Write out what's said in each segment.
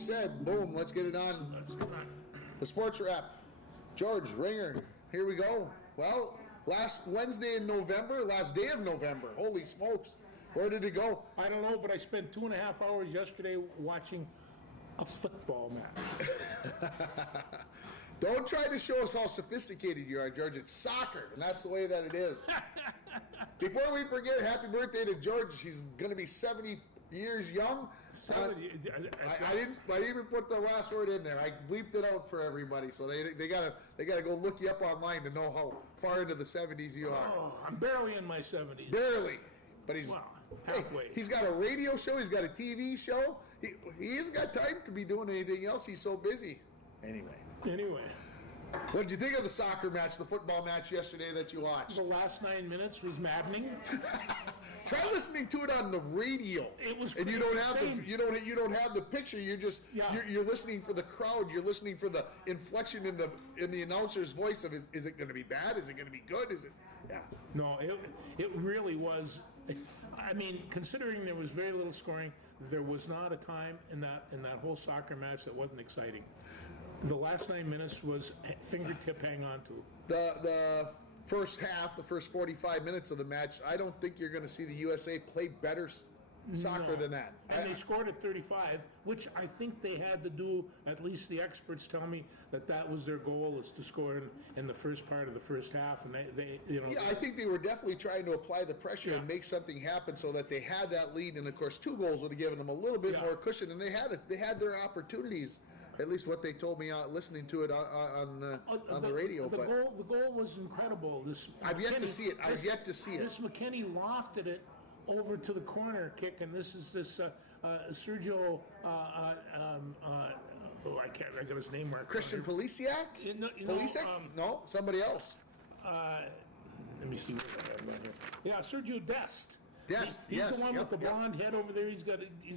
Smoke said, boom, let's get it on. The sports wrap. George Ringer, here we go. Well, last Wednesday in November, last day of November, holy smokes. Where did it go? I don't know, but I spent 2.5 hours yesterday watching a football match. Don't try to show us how sophisticated you are, George. It's soccer, and that's the way that it is. Before we forget, happy birthday to George. She's going to be 70 years young. 70. I didn't even put the last word in there. I bleeped it out for everybody, so they gotta go look you up online to know how far into the 70s you are. Oh, I'm barely in my 70s. Barely. But he's halfway. Hey, he's got a radio show. He's got a TV show. He hasn't got time to be doing anything else. He's so busy. Anyway, what did you think of the soccer match, the football match yesterday that you watched? The last 9 minutes was maddening. Try listening to it on the radio. It was, and you don't have the picture. You're just you're listening for the crowd. You're listening for the inflection in the announcer's voice of is it going to be bad? Is it going to be good? Is it? Yeah. No, it really was. I mean, considering there was very little scoring, there was not a time in that whole soccer match that wasn't exciting. The last 9 minutes was fingertip hang on to. The first half, the first 45 minutes of the match, I don't think you're going to see the USA play better soccer than that. And they scored at 35, which I think they had to do, at least the experts tell me, that was their goal, is to score in the first part of the first half. And I think they were definitely trying to apply the pressure and make something happen so that they had that lead. And of course, 2 goals would have given them a little bit more cushion. And they had their opportunities. At least what they told me listening to it on the radio. The goal was incredible. I've yet to see it. This McKinney lofted it over to the corner kick, and this is Sergio. I got his name marked. Christian Polisiak? Polisiak? No, somebody else. Let me see what I have on here. Yeah, Sergio Dest. He's the one with the blonde head over there. He's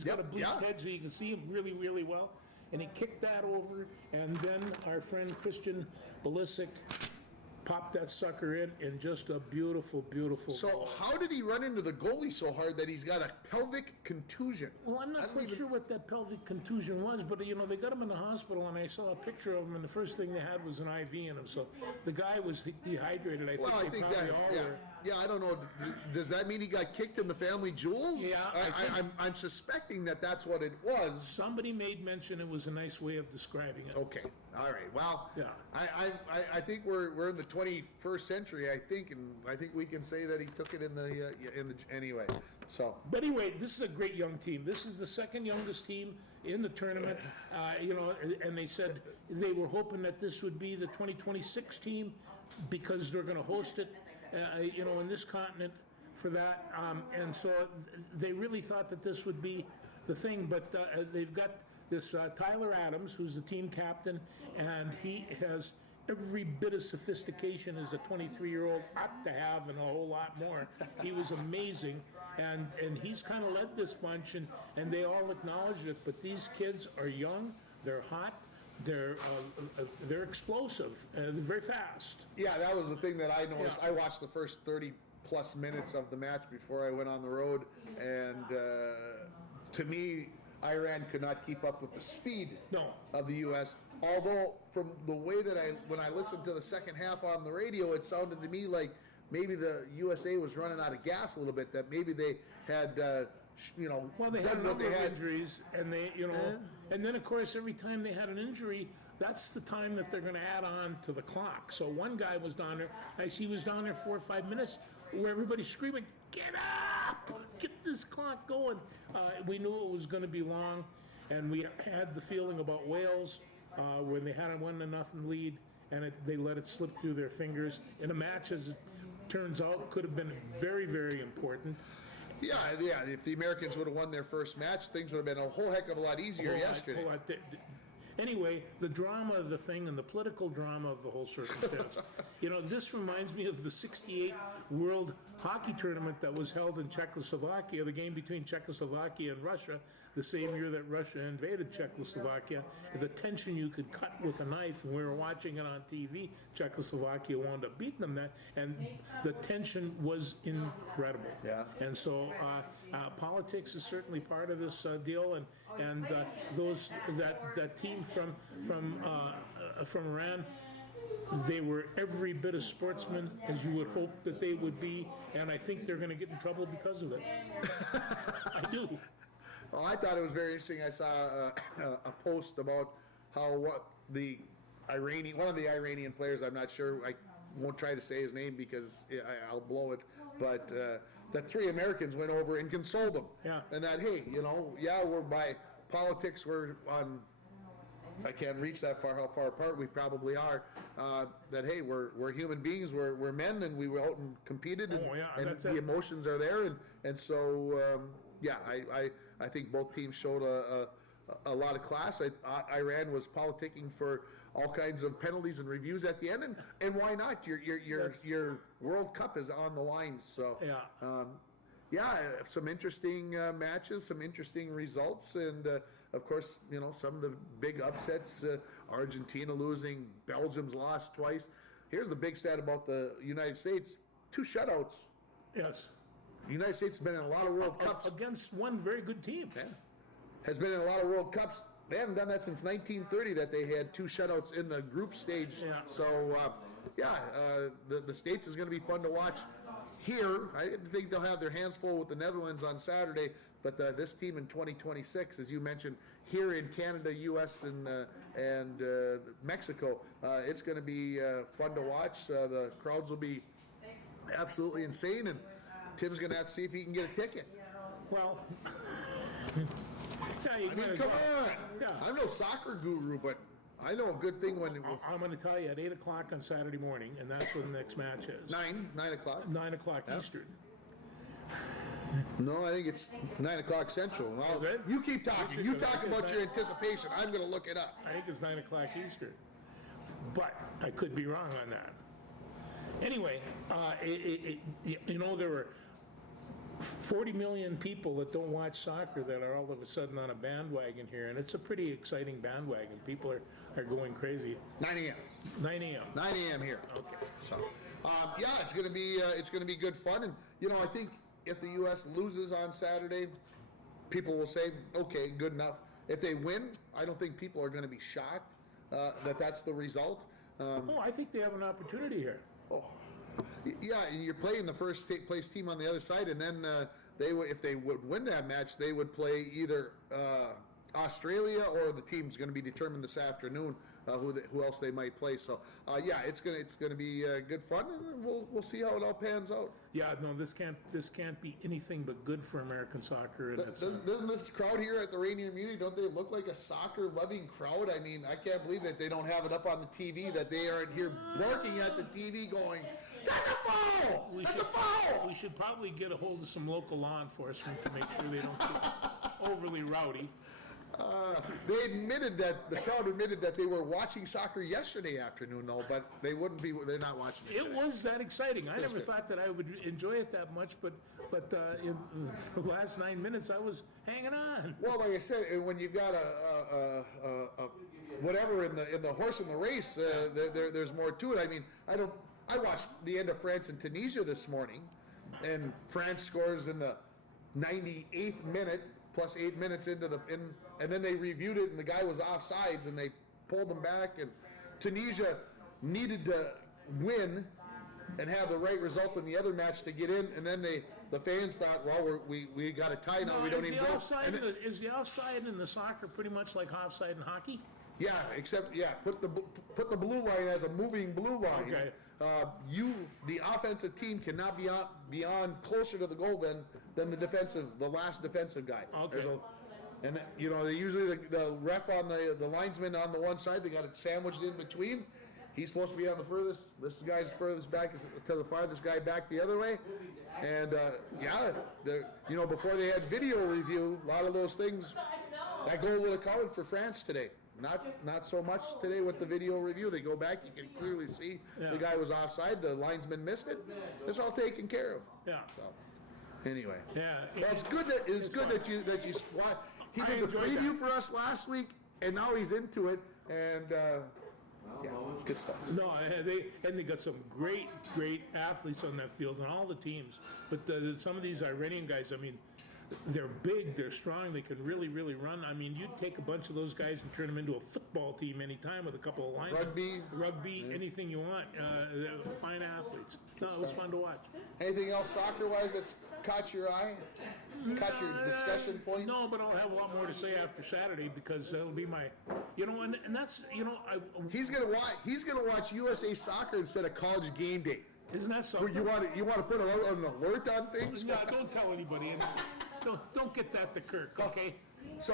got a bleached head, so you can see him really, really well. And he kicked that over, and then our friend Christian Balisic popped that sucker in just a beautiful, beautiful goal. How did he run into the goalie so hard that he's got a pelvic contusion? Well, I'm not quite sure what that pelvic contusion was, but, they got him in the hospital, and I saw a picture of him, and the first thing they had was an IV in him. So the guy was dehydrated. I think I don't know. Does that mean he got kicked in the family jewels? Yeah. I'm suspecting that's what it was. Somebody made mention. It was a nice way of describing it. Okay. All right. Well, I think we're in the 21st century, I think, and I think we can say that he took it in the anyway. So. But anyway, this is a great young team. This is the second youngest team in the tournament. And they said they were hoping that this would be the 2026 team because they're going to host it, in this continent for that. And so they really thought that this would be the thing. But they've got this Tyler Adams, who's the team captain, and he has every bit of sophistication as a 23-year-old ought to have, and a whole lot more. He was amazing, and he's kind of led this bunch, and they all acknowledged it. But these kids are young, they're hot, they're explosive, they're very fast. Yeah, that was the thing that I noticed. I watched the first 30-plus minutes of the match before I went on the road, and to me, Iran could not keep up with the speed of the U.S., although from the way that when I listened to the second half on the radio, it sounded to me like maybe the USA was running out of gas a little bit, that maybe they had, they had a number of injuries, and and then, of course, every time they had an injury, that's the time that they're going to add on to the clock. So one guy was down there, he was down there 4 or 5 minutes, where everybody's screaming, "Get up! Get this clock going!" We knew it was going to be long, and we had the feeling about Wales when they had a 1-0 lead, and they let it slip through their fingers in a match, as it turns out, could have been very, very important. Yeah. If the Americans would have won their first match, things would have been a whole heck of a lot easier yesterday. Anyway, the drama of the thing and the political drama of the whole circumstance. This reminds me of the '68 World Hockey Tournament that was held in Czechoslovakia, the game between Czechoslovakia and Russia, the same year that Russia invaded Czechoslovakia. The tension you could cut with a knife, and we were watching it on TV. Czechoslovakia wound up beating them, and the tension was incredible. Yeah. And so politics is certainly part of this deal, and that team from Iran, they were every bit as sportsmen as you would hope that they would be, and I think they're going to get in trouble because of it. I do. Well, I thought it was very interesting. I saw a post about how one of the Iranian players, I'm not sure, I won't try to say his name because I'll blow it, but that 3 Americans went over and consoled them. Yeah. And that, hey, we're by politics, we're on, I can't reach that far, how far apart we probably are, that, hey, we're human beings, we're men, and we went out and competed, and the emotions are there, and so, I think both teams showed a lot of class. Iran was politicking for all kinds of penalties and reviews at the end, and why not? Your World Cup is on the line, so some interesting matches, some interesting results, and of course, some of the big upsets. Argentina losing, Belgium's lost twice. Here's the big stat about the United States: 2 shutouts. Yes. The United States has been in a lot of World Cups. Against one very good team. Yeah. Has been in a lot of World Cups. They haven't done that since 1930, that they had 2 shutouts in the group stage. Yeah. So, the States is going to be fun to watch. Here, I think they'll have their hands full with the Netherlands on Saturday, but this team in 2026, as you mentioned, here in Canada, U.S., and Mexico, it's going to be fun to watch. The crowds will be absolutely insane, and Tim's going to have to see if he can get a ticket. Well, come on. Yeah. I'm no soccer guru, but I know a good thing when... I'm going to tell you, at 8 o'clock on Saturday morning, and that's when the next match is. 9 o'clock? 9 o'clock Eastern. No, I think it's 9 o'clock Central. Is it? You keep talking. You talk about your anticipation. I'm going to look it up. I think it's 9 o'clock Eastern. But I could be wrong on that. Anyway, there were 40 million people that don't watch soccer that are all of a sudden on a bandwagon here, and it's a pretty exciting bandwagon. People are going crazy. 9 a.m. 9 a.m. 9 a.m. here. Okay. So, it's going to be good fun, and I think if the U.S. loses on Saturday, people will say, okay, good enough. If they win, I don't think people are going to be shocked that that's the result. I think they have an opportunity here. Oh, yeah, and you're playing the first place team on the other side, and then if they would win that match, they would play either Australia, or the team's going to be determined this afternoon who else they might play. So it's going to be good fun, and we'll see how it all pans out. Yeah, no, this can't be anything but good for American soccer. And doesn't this crowd here at the Rainier Muni, don't they look like a soccer-loving crowd? I mean, I can't believe that they don't have it up on the TV, that they aren't here barking at the TV going, "That's a foul! That's a foul!" We should probably get a hold of some local law enforcement to make sure they don't get overly rowdy. The crowd admitted that they were watching soccer yesterday afternoon, though, but they're not watching it today. It was that exciting. I never thought that I would enjoy it that much, but in the last 9 minutes, I was hanging on. Well, like I said, when you've got a whatever in the horse in the race, there's more to it. I mean, I watched the end of France and Tunisia this morning, and France scores in the 98th minute, plus 8 minutes and then they reviewed it, and the guy was offsides, and they pulled them back, and Tunisia needed to win and have the right result in the other match to get in, and then the fans thought, well, we got a tie now, we don't even go. Is the offside in the soccer pretty much like offside in hockey? Yeah, except put the blue line as a moving blue line. Okay. The offensive team cannot be beyond closer to the goal than the last defensive guy. Okay. And they usually the ref on the linesman on the one side, they got it sandwiched in between. He's supposed to be on the furthest. This guy's furthest back to the farthest guy back the other way. And before they had video review, a lot of those things, that goal would have counted for France today. Not so much today with the video review. They go back, you can clearly see the guy was offside, the linesman missed it. It's all taken care of. Yeah. So, anyway. Yeah. Well, it's good that you watch. He did the preview for us last week, and now he's into it, and yeah, good stuff. No, they got some great athletes on that field and all the teams. But some of these Iranian guys, I mean, they're big, they're strong, they can really run. I mean, you'd take a bunch of those guys and turn them into a football team anytime with a couple of lines. Rugby, anything you want. Fine athletes. No, it was fun to watch. Anything else soccer-wise that's caught your eye? Caught your discussion point? No, but I'll have a lot more to say after Saturday because it'll be my, and that's, He's gonna watch USA Soccer instead of College Game Day. Isn't that something? You want to put an alert on things? No, don't tell anybody. And don't get that to Kirk, okay? So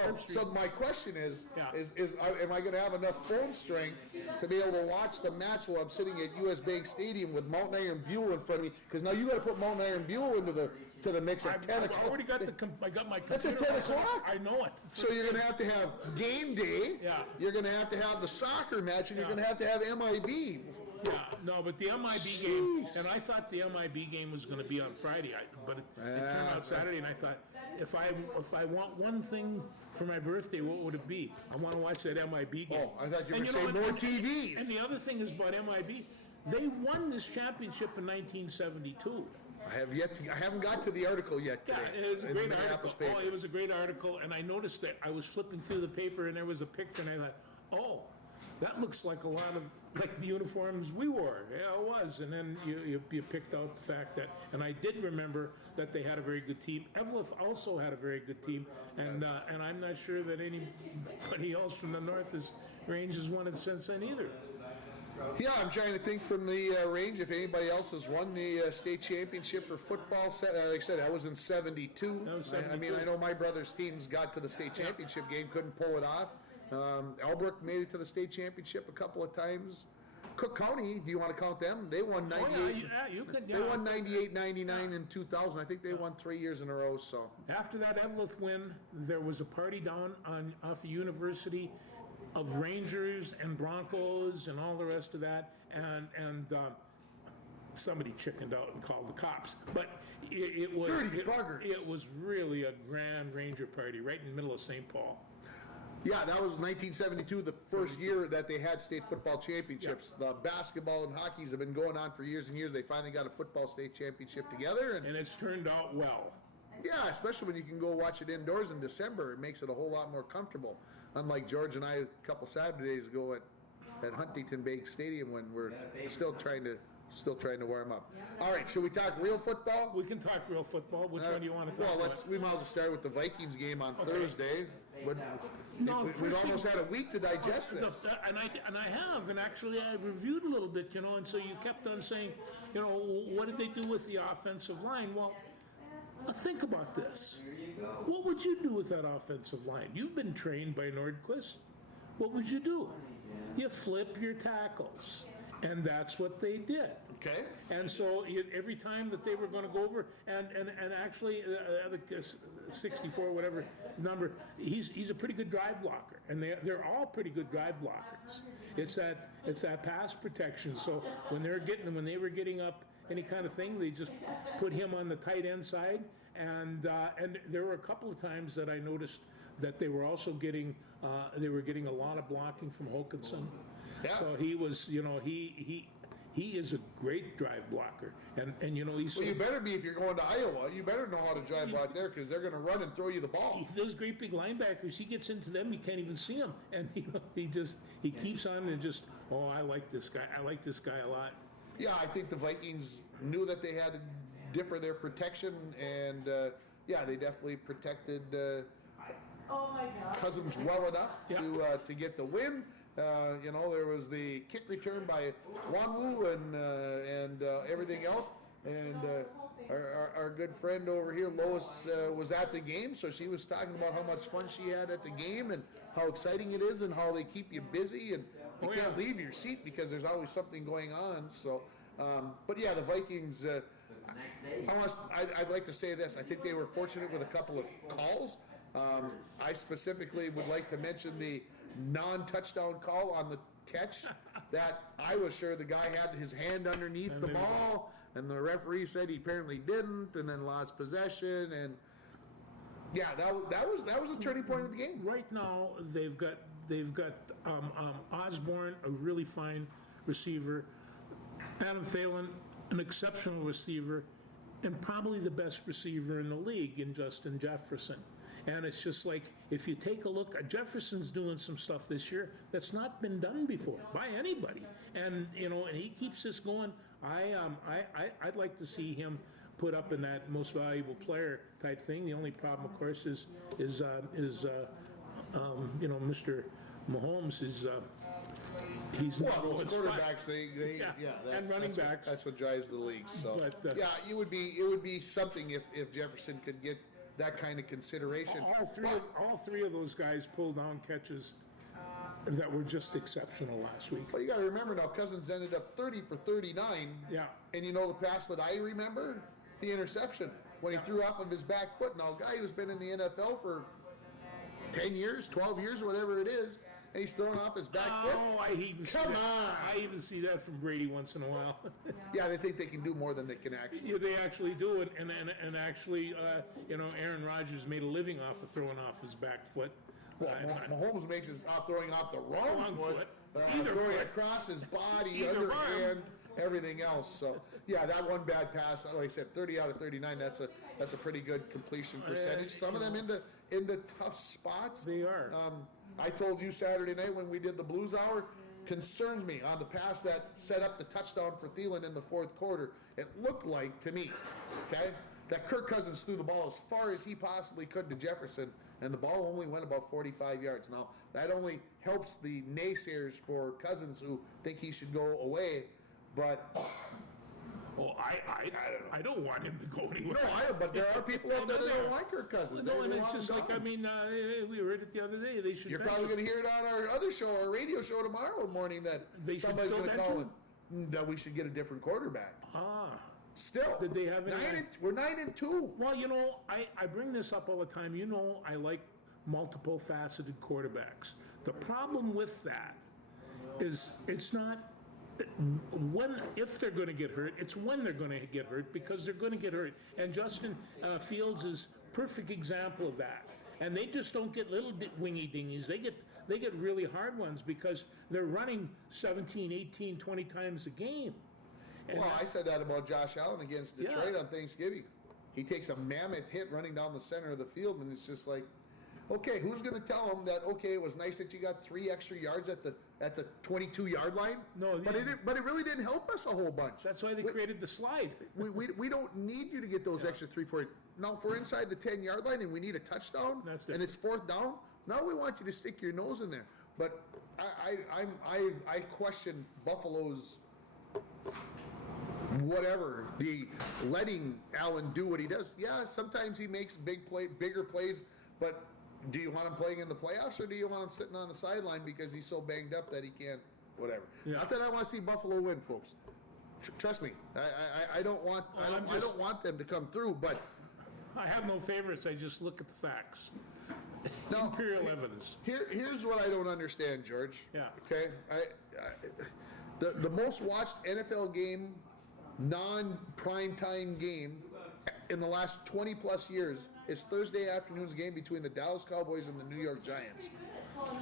my question is am I going to have enough phone strength to be able to watch the match while I'm sitting at US Bank Stadium with Mountain Iron Buell in front of me? Because now you got to put Mountain Iron Buell into the mix at 10 o'clock. I already got I got my computer. That's at 10 o'clock. I know it. So you're going to have game day. Yeah. You're going to have the soccer match, and you're going to have MIB. Yeah, no, but the MIB game, and I thought the MIB game was going to be on Friday, but it turned out Saturday, and I thought, if I want one thing for my birthday, what would it be? I want to watch that MIB game. Oh, I thought you were going to say more TVs. And the other thing is about MIB, they won this championship in 1972. I haven't got to the article yet today. Yeah, it was a great article. Oh, it was a great article, and I noticed that I was flipping through the paper, and there was a picture, and I thought, oh, that looks like a lot of the uniforms we wore. Yeah, it was. And then you picked out the fact that, and I did remember that they had a very good team. Evelyn also had a very good team, and I'm not sure that anybody else from the North Range has won it since then either. Yeah, I'm trying to think from the range if anybody else has won the state championship for football. Like I said, that was in 72. That was 72. I mean, I know my brother's teams got to the state championship game, couldn't pull it off. Albrook made it to the state championship a couple of times. Cook County, do you want to count them? They won 98. You could. They won 98, 99, and 2000. I think they won 3 years in a row. So after that Evelyn win, there was a party down off the University of Rangers and Broncos and all the rest of that, and somebody chickened out and called the cops. But it was dirty buggers. It was really a grand Ranger party right in the middle of St. Paul. Yeah, that was 1972, the first year that they had state football championships. Yeah. The basketball and hockey's have been going on for years and years. They finally got a football state championship together. And it's turned out well. Yeah, especially when you can go watch it indoors in December. It makes it a whole lot more comfortable. Unlike George and I a couple Saturdays ago at Huntington Bank Stadium when we're still trying to warm up. All right, should we talk real football? We can talk real football. Which one do you want to talk about? We might as well start with the Vikings game on Thursday. We've almost had a week to digest this. And I have, and actually I reviewed a little bit, and so you kept on saying, what did they do with the offensive line? Well, think about this. What would you do with that offensive line? You've been trained by Nordquist. What would you do? You flip your tackles. And that's what they did. Okay. And so every time that they were going to go over, and actually, 64, whatever number, he's a pretty good drive blocker, and they're all pretty good drive blockers. It's that pass protection. So when they were getting up any kind of thing, they just put him on the tight end side, and there were a couple of times that I noticed that they were also getting a lot of blocking from Hokanson. Yeah. So he was, he is a great drive blocker, and he's. Well, you better be if you're going to Iowa. You better know how to drive block there because they're going to run and throw you the ball. Those great big linebackers, he gets into them, you can't even see him, and he keeps on and just, I like this guy. I like this guy a lot. Yeah, I think the Vikings knew that they had to differ their protection, and they definitely protected Cousins well enough to get the win. There was the kick return by Wanwu and everything else. And our good friend over here, Lois, was at the game, so she was talking about how much fun she had at the game and how exciting it is and how they keep you busy and you can't leave your seat because there's always something going on. So, the Vikings. I'd like to say this. I think they were fortunate with a couple of calls. I specifically would like to mention the non-touchdown call on the catch that I was sure the guy had his hand underneath the ball, and the referee said he apparently didn't, and then lost possession, and yeah, that was a turning point of the game. Right now, they've got Osborne, a really fine receiver, Adam Thielen, an exceptional receiver, and probably the best receiver in the league in Justin Jefferson. And it's just like, if you take a look, Jefferson's doing some stuff this year that's not been done before by anybody. And, and he keeps this going. I'd like to see him put up in that most valuable player type thing. The only problem, of course, is Mr. Mahomes is, he's those quarterbacks, and running backs. That's what drives the league. So, it would be something if Jefferson could get that kind of consideration. All three of those guys pulled down catches that were just exceptional last week. Well, you got to remember now, Cousins ended up 30 for 39. Yeah. And the pass that I remember? The interception when he threw off of his back foot. Now, a guy who's been in the NFL for 10 years, 12 years, whatever it is, and he's throwing off his back foot. Oh, I even see that from Brady once in a while. Yeah, they think they can do more than they can actually. Yeah, they actually do it, and actually, Aaron Rodgers made a living off of throwing off his back foot. Well, Mahomes makes his throwing off the wrong foot. Throwing across his body, underhand, everything else. So, yeah, that one bad pass, like I said, 30 out of 39, that's a pretty good completion percentage. Some of them into tough spots. They are. I told you Saturday night when we did the Blues Hour, concerns me on the pass that set up the touchdown for Thielen in the fourth quarter. It looked like, to me, okay, that Kirk Cousins threw the ball as far as he possibly could to Jefferson, and the ball only went about 45 yards. Now, that only helps the naysayers for Cousins who think he should go away, but... Well, I don't want him to go anywhere. No, but there are people out there that don't like Kirk Cousins. No, and it's just like, we heard it the other day. They should. You're probably going to hear it on our other show, our radio show tomorrow morning, that somebody's going to call it that we should get a different quarterback. Still, did they have any? We're 9-2. Well, I bring this up all the time. I like multiple faceted quarterbacks. The problem with that is it's not. If they're going to get hurt, it's when they're going to get hurt, because they're going to get hurt. And Justin Fields is perfect example of that. And they just don't get little wingy dingies. They get really hard ones because they're running 17, 18, 20 times a game. And I said that about Josh Allen against Detroit on Thanksgiving. He takes a mammoth hit running down the center of the field, and it's just like, okay, who's going to tell him that, okay, it was nice that you got 3 extra yards at the 22-yard line? No, but it really didn't help us a whole bunch. That's why they created the slide. We don't need you to get those extra 3, 4. Now, if we're inside the 10-yard line and we need a touchdown, and it's 4th down, now we want you to stick your nose in there. But I question Buffalo's whatever, the letting Allen do what he does. Yeah, sometimes he makes bigger plays, but do you want him playing in the playoffs, or do you want him sitting on the sideline because he's so banged up that he can't, whatever? Yeah. Not that I want to see Buffalo win, folks. Trust me, I don't want I don't want them to come through, but I have no favorites. I just look at the facts. Now, Imperial evidence. Here's what I don't understand, George. Yeah. Okay. The most watched NFL game, non-primetime game in the last 20 plus years is Thursday afternoon's game between the Dallas Cowboys and the New York Giants.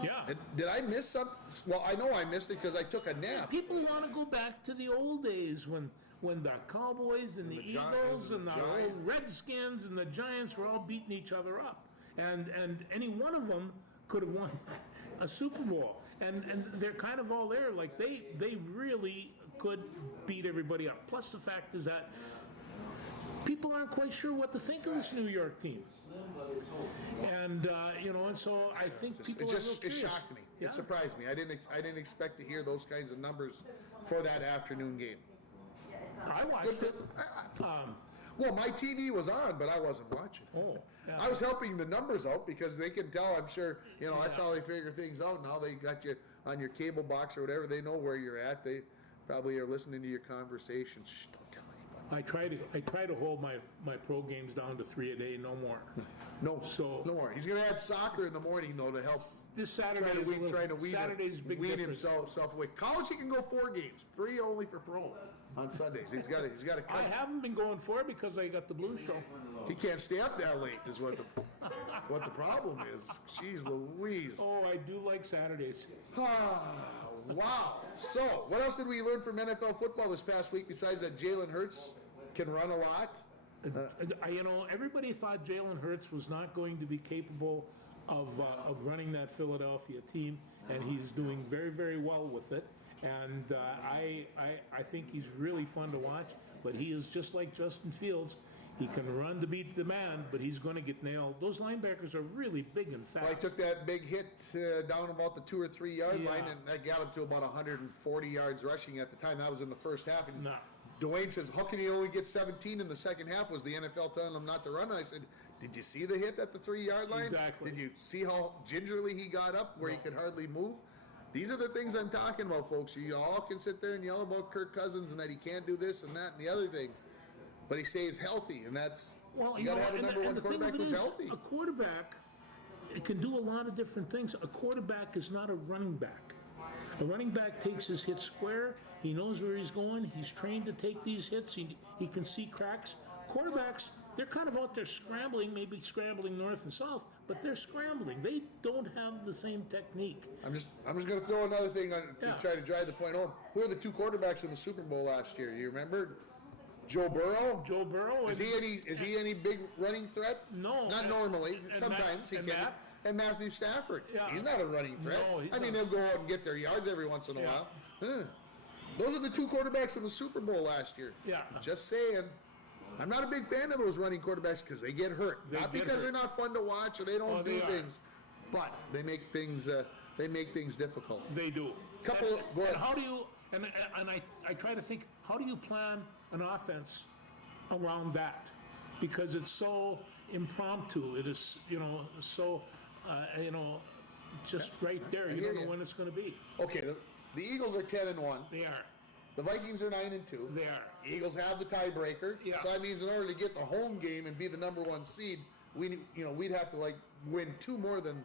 Yeah. Did I miss something? Well, I know I missed it because I took a nap. People want to go back to the old days when the Cowboys and the Eagles and the old Redskins and the Giants were all beating each other up. And any one of them could have won a Super Bowl. And they're kind of all there. Like, they really could beat everybody up. Plus the fact is that people aren't quite sure what to think of this New York team. And, and so I think people are it shocked me. Yeah. It surprised me. I didn't expect to hear those kinds of numbers for that afternoon game. I watched it. Well, my TV was on, but I wasn't watching. Oh, yeah. I was helping the numbers out because they can tell, I'm sure, that's how they figure things out. Now they got you on your cable box or whatever. They know where you're at. They probably are listening to your conversations. Shh, don't tell anybody. I try to hold my pro games down to 3 a day, no more. No, So- no more. He's going to add soccer in the morning, though, to help This Saturday trying to wean big difference. himself away. College, he can go 4 games, 3 only for pro on Sundays. He's got to I cut. haven't been going 4 because I got the Blues show. He can't stay up that late. Is what the problem is. Jeez Louise. Oh, I do like Saturdays. Wow. So, what else did we learn from NFL football this past week besides that Jalen Hurts can run a lot? Everybody thought Jalen Hurts was not going to be capable of running that Philadelphia team, and he's doing very, very well with it. And I think he's really fun to watch, but he is just like Justin Fields. He can run to beat the man, but he's going to get nailed. Those linebackers are really big and fast. Well, I took that big hit down about the 2 or 3 yard line, and that got him to about 140 yards rushing at the time. That was in the first half. And Dwayne says, how can he only get 17 in the second half? Was the NFL telling him not to run? And I said, did you see the hit at the 3 yard line? Exactly. Did you see how gingerly he got up where he could hardly move? These are the things I'm talking about, folks. You all can sit there and yell about Kirk Cousins and that he can't do this and that and the other thing. But he stays healthy, and that's you got to have a number one quarterback who's healthy. A quarterback can do a lot of different things. A quarterback is not a running back. A running back takes his hit square. He knows where he's going. He's trained to take these hits. He can see cracks. Quarterbacks, they're kind of out there scrambling, maybe scrambling north and south, but they're scrambling. They don't have the same technique. I'm just going to throw another thing on to try to drive the point home. Who are the 2 quarterbacks in the Super Bowl last year? You remember? Joe Burrow? Joe Burrow. Is he any big running threat? No. Not normally. Sometimes he can. And Matthew Stafford. Yeah. He's not a running threat. No, he's I mean, not. they'll go out and get their yards every once in a while. Those are the 2 quarterbacks in the Super Bowl last year. Yeah. Just saying. I'm not a big fan of those running quarterbacks because they get hurt. Not because they're not fun to watch or they don't do things, but they make things difficult. They do. Go ahead. And how do you? And I try to think, how do you plan an offense around that? Because it's so impromptu. It is, so, just right there. You don't know when it's going to be. Okay, the Eagles are 10-1. They are. The Vikings are 9-2. They are. Eagles have the tiebreaker. Yeah. So that means in order to get the home game and be the number 1 seed, we'd have to win 2 more than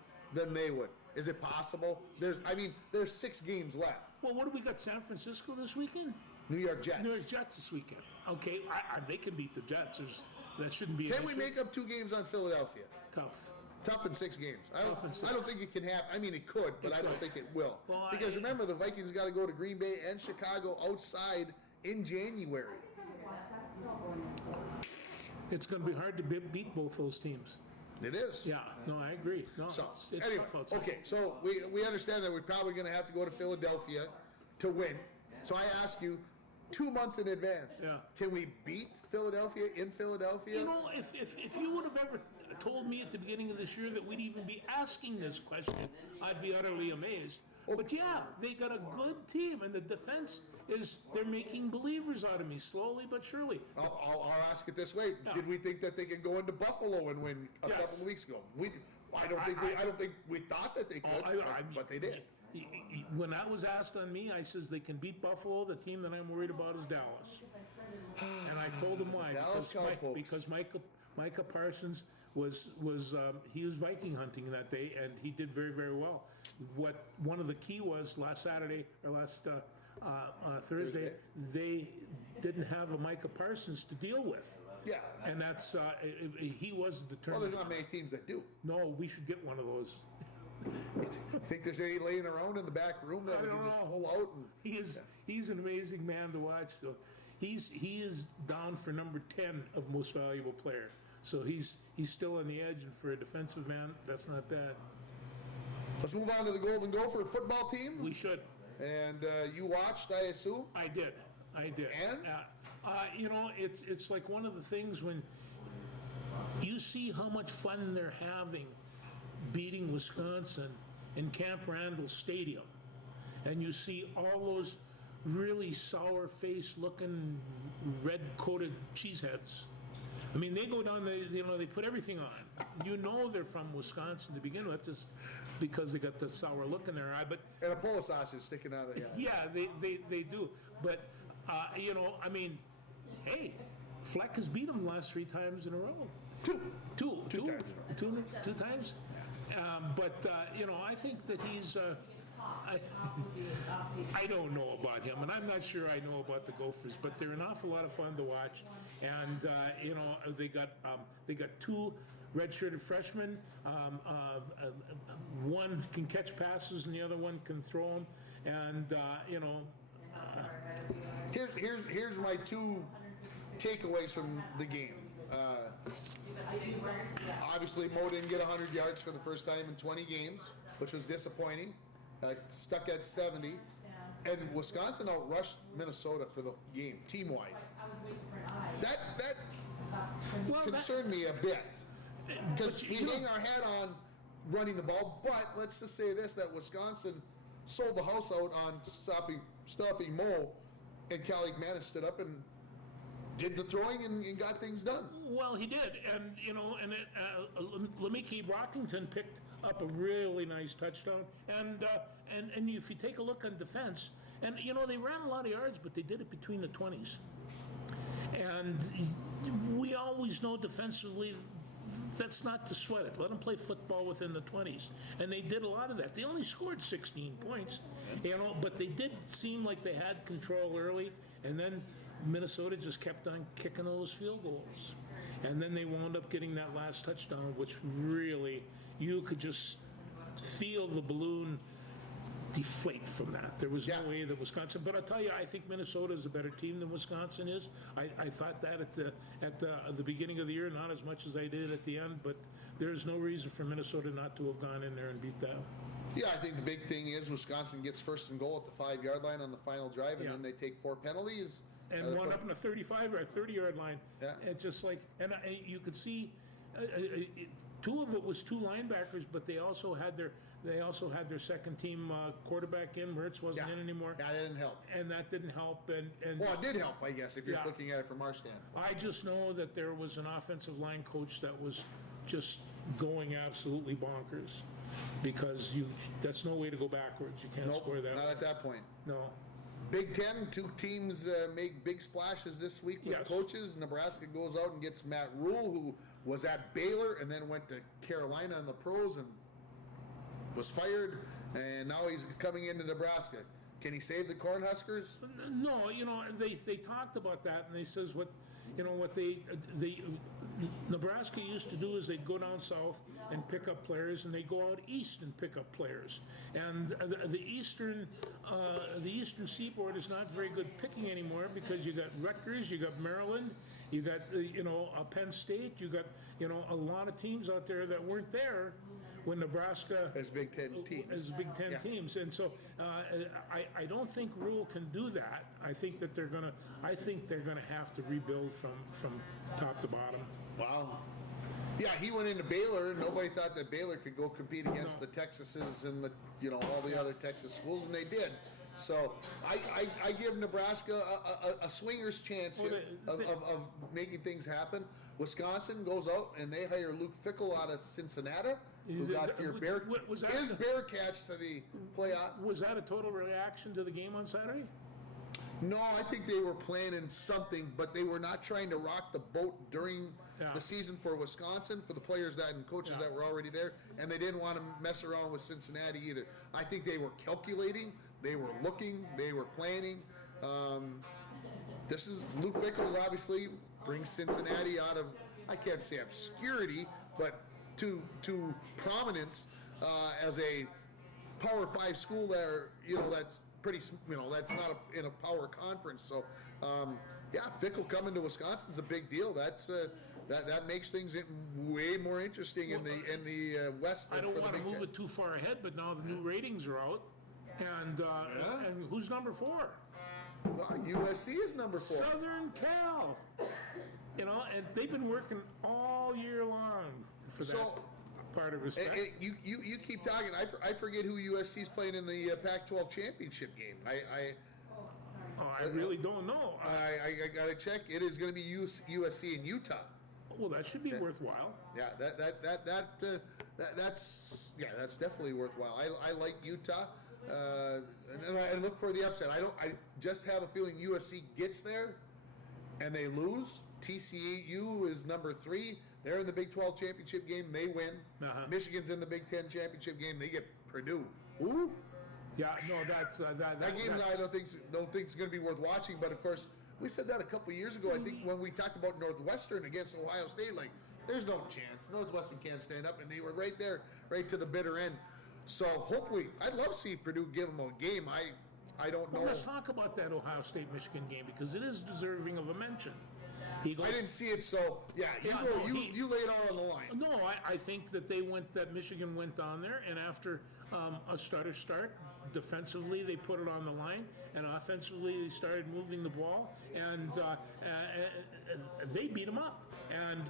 they would. Is it possible? There's 6 games left. Well, what do we got? San Francisco this weekend? New York Jets. New York Jets this weekend. Okay, they can beat the Jets. That shouldn't be. Can we make up 2 games on Philadelphia? Tough in 6 games. I don't think it can happen. I mean, it could, but I don't think it will. Well, because remember, the Vikings got to go to Green Bay and Chicago outside in January. It's going to be hard to beat both those teams. It is. Yeah, no, I agree. No, so, it's anyway, tough outside. okay, so we understand that we're probably going to have to go to Philadelphia to win. So I ask you, 2 months in advance, can we beat Philadelphia in Philadelphia? You know, if you would have ever told me at the beginning of this year that we'd even be asking this question, I'd be utterly amazed. But yeah, they got a good team, and the defense they're making believers out of me, slowly but surely. I'll ask it this way. Yeah. Did we think that they could go into Buffalo and win a couple of weeks ago? I don't think we thought that they could, but they did. When that was asked on me, I says they can beat Buffalo. The team that I'm worried about is Dallas. And I told them why. Because Micah Parsons was Viking hunting that day, and he did very, very well. One of the key was last Thursday, they didn't have a Micah Parsons to deal with. Yeah. And that's he wasn't determined. Well, there's not many teams that do. No, we should get one of those. You think there's any laying around in the back room that we can just pull out? He's an amazing man to watch. So he is down for number 10 of most valuable player. So he's still on the edge, and for a defensive man, that's not bad. Let's move on to the Golden Gopher football team. We should. And you watched, I assume? I did. And? It's like one of the things when you see how much fun they're having beating Wisconsin in Camp Randall Stadium, and you see all those really sour-faced looking red-coated cheeseheads. I mean, they go down, they put everything on. You know they're from Wisconsin to begin with, just because they got the sour look in their eye. But and a Polo sausage sticking out of the eye. Yeah, they do. But, hey, Fleck has beat them the last 3 times in a row. Two times. I think that he's. I don't know about him, and I'm not sure I know about the Gophers, but they're an awful lot of fun to watch. And they got 2 redshirted freshmen. One can catch passes, and the other one can throw them. And Here's my 2 takeaways from the game. Obviously, Mo didn't get 100 yards for the first time in 20 games, which was disappointing. Stuck at 70. And Wisconsin outrushed Minnesota for the game, team-wise. That concerned me a bit. Because we hang our hat on running the ball, but let's just say this, that Wisconsin sold the house out on stopping Mo, and Cal McManus stood up and did the throwing and got things done. Well, he did, and Lemeke Brockington picked up a really nice touchdown, and if you take a look on defense, and they ran a lot of yards, but they did it between the 20s, and we always know defensively that's not to sweat it. Let them play football within the 20s, and they did a lot of that. They only scored 16 points, but they did seem like they had control early, and then Minnesota just kept on kicking those field goals. And then they wound up getting that last touchdown, which really, you could just feel the balloon deflate from that. There was no way that Wisconsin, but I'll tell you, I think Minnesota is a better team than Wisconsin is. I thought that at the beginning of the year, not as much as I did at the end, but there's no reason for Minnesota not to have gone in there and beat them. Yeah, I think the big thing is Wisconsin gets first and goal at the 5-yard line on the final drive, and then they take 4 penalties. And one up in a 35 or a 30-yard line. Yeah. It's just like, and you could see, 2 of it was 2 linebackers, but they also had their second team quarterback in. Mertz wasn't in anymore. That didn't help. And that didn't help. And well, it did help, I guess, if you're looking at it from our standpoint. I just know that there was an offensive line coach that was just going absolutely bonkers, because that's no way to go backwards. You can't score that. Not at that point. No. Big Ten, 2 teams make big splashes this week with coaches. Nebraska goes out and gets Matt Rule, who was at Baylor and then went to Carolina in the pros and was fired, and now he's coming into Nebraska. Can he save the Cornhuskers? No, they talked about that, and they says what Nebraska used to do is they'd go down south and pick up players, and they go out east and pick up players. And the eastern seaboard is not very good picking anymore, because you got Rutgers, you got Maryland, you got Penn State, you got a lot of teams out there that weren't there when Nebraska as Big Ten teams, and so I don't think Rule can do that. I think they're gonna have to rebuild from top to bottom. Wow. Yeah, he went into Baylor, and nobody thought that Baylor could go compete against the Texases and all the other Texas schools, and they did. So I give Nebraska a swinger's chance here of making things happen. Wisconsin goes out and they hire Luke Fickell out of Cincinnati, who got his bear catch to the playoff. Was that a total reaction to the game on Saturday? No, I think they were planning something, but they were not trying to rock the boat during the season for Wisconsin, for the players and coaches that were already there, and they didn't want to mess around with Cincinnati either. I think they were calculating, they were looking, they were planning. This is Luke Fickell, obviously brings Cincinnati out of, I can't say obscurity, but to prominence as a Power 5 school that's pretty, that's not in a power conference. So, Fickell coming to Wisconsin's a big deal. That makes things way more interesting in the West. I don't want to move it too far ahead, but now the new ratings are out, and who's number 4? Well, USC is number 4. Southern Cal. And they've been working all year long for that part of respect. You keep talking. I forget who USC's playing in the Pac-12 championship game. I really don't know. I got to check. It is going to be USC and Utah. Well, that should be worthwhile. Yeah, that's definitely worthwhile. I like Utah, and I look for the upset. I just have a feeling USC gets there and they lose, TCU is number 3. They're in the Big 12 championship game. They win. Michigan's in the Big 10 championship game. They get Purdue. Ooh. Yeah, no, that's That game I don't think is going to be worth watching. But of course, we said that a couple years ago. I think when we talked about Northwestern against Ohio State, like there's no chance. Northwestern can't stand up, and they were right there, right to the bitter end. So hopefully, I'd love to see Purdue give them a game. I don't know. Well, let's talk about that Ohio State-Michigan game because it is deserving of a mention. I didn't see it, so yeah. You lay it all on the line. No, I think that Michigan went down there, and after a stutter start, defensively they put it on the line, and offensively they started moving the ball, and they beat them up. And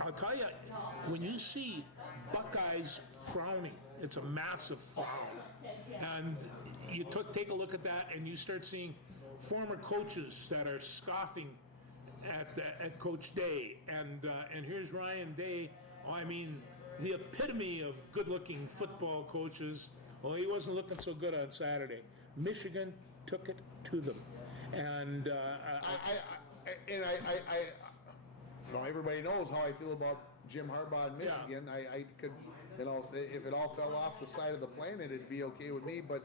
I'll tell you, when you see Buckeyes frowning, it's a massive frown, and you take a look at that, and you start seeing former coaches that are scoffing at Coach Day, and here's Ryan Day. I mean, the epitome of good-looking football coaches. Well, he wasn't looking so good on Saturday. Michigan took it to them, and everybody knows how I feel about Jim Harbaugh in Michigan. Yeah. I could, if it all fell off the side of the planet, it'd be okay with me. But